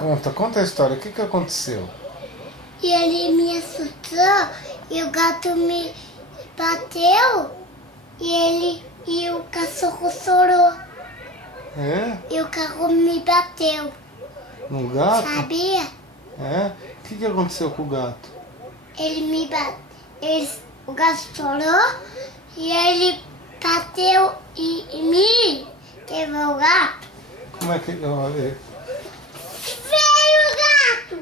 Conta a história. O que aconteceu? E ele me assustou e o gato me bateu e o cachorro chorou. É? E o carro me bateu. No gato? Sabia? É? O que aconteceu com o gato? Ele me bateu. O gato chorou e ele bateu e me quebrou o gato. Como é que... Olha, Veio o gato!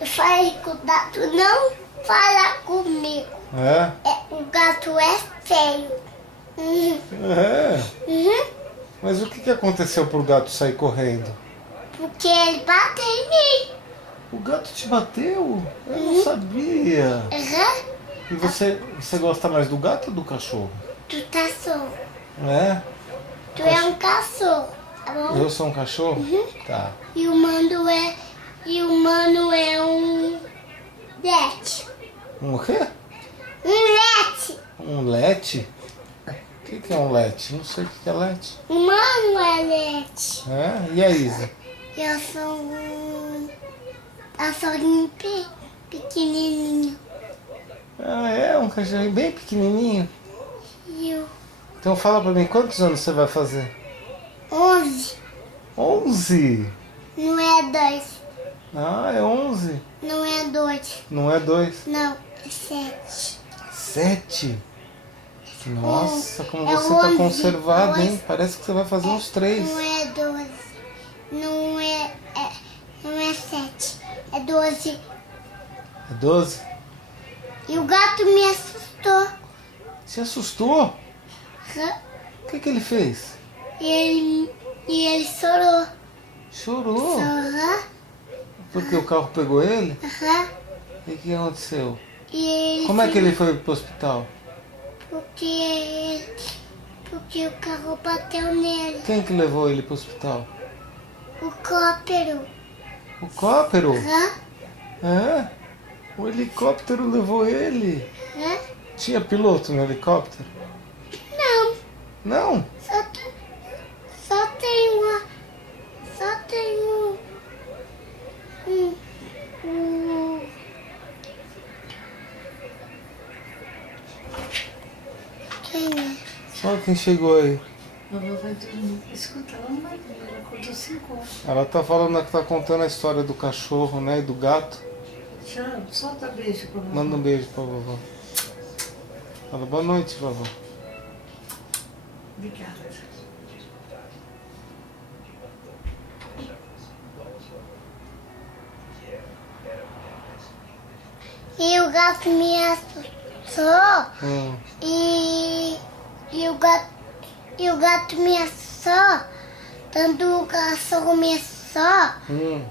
Eu falei com o gato, não fala comigo. é? O gato é feio. É? Uhum. Mas o que aconteceu pro gato sair correndo? Porque ele bateu em mim. O gato te bateu? Eu não sabia. Uhum. E você gosta mais do gato ou do cachorro? Tu cachorro. É? Tu é um cachorro, tá bom? Eu sou um cachorro? Tá. E o mano é um lete. Um quê? Um lete. Um lete? O que é um lete? Não sei o que é lete. O mano é lete. É? E a Isa? Eu sou um cachorrinho pequenininho. Ah, é? Um cachorrinho bem pequenininho? E eu, Então fala pra mim, quantos anos você vai fazer? 11. 11? Não é 2. Ah, é 11. Não é 2. Não é 2. Não, é 7. 7? Nossa, como É você tá 11, conservado, é hein? 11. Parece que você vai fazer uns 3. Não é 12. Não é 7. É 12. É 12? E o gato me assustou. Se assustou? Hã? O que ele fez? E ele chorou. Chorou? Aham. Porque o carro pegou ele? Aham. E o que aconteceu? E ele Como é que ele foi pro hospital? Porque o carro bateu nele. Quem que levou ele pro hospital? O cópero. O cópero? Hã? É? O helicóptero levou ele. Hã? Tinha piloto no helicóptero? Não. Não? Só tem uma. Só tem Quem é? Olha quem chegou aí. Vovó vai dormir. Escuta, ela não vai dormir, ela acordou 5 horas. Ela tá falando que tá contando a história do cachorro, né? E do gato. Tchau, solta beijo pra vovó. Manda um beijo pra vovó. Fala boa noite, vovó. Obrigada. E o gato me assustou. E o gato me assustou. Tanto o cachorro me assustou.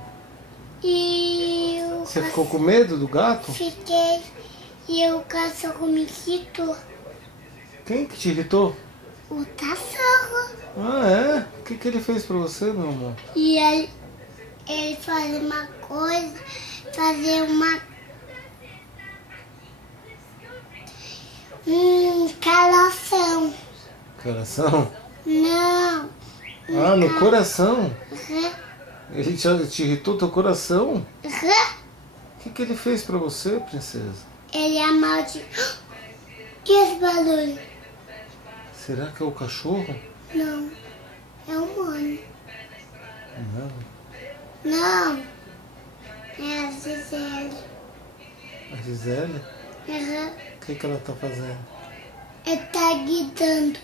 E o Você ficou com medo do gato? Fiquei. E o cachorro me irritou. Quem que te irritou? O cachorro. Ah, é? O que ele fez pra você, meu amor? E ele fazia uma coisa, fazia uma. Coração. Coração? Não. Ah, no coração? Uhum. Ele te irritou teu coração? Uhum. O que ele fez pra você, princesa? Ele é amaldiçoado. Que esse barulho? Será que é o cachorro? Não. É humano. Não. Não. É a Gisele. A Gisele? Uhum. O que ela tá fazendo? Ele tá gritando.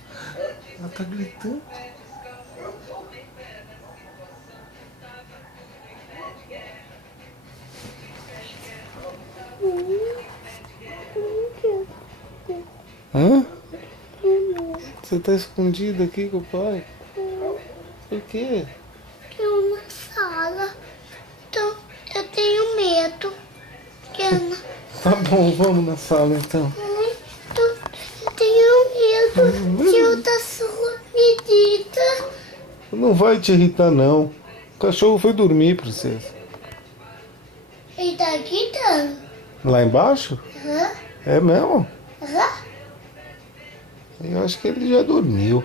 Ela tá gritando. Hã? Você tá escondido aqui com o pai? Por quê? Eu na sala. Então, eu tenho medo. Tá bom, vamos na sala então. Eu tenho medo que o cachorro me irrita. Não vai te irritar não. O cachorro foi dormir, princesa. Ele tá gritando. Lá embaixo? Hã? É mesmo? Hã? Eu acho que ele já dormiu.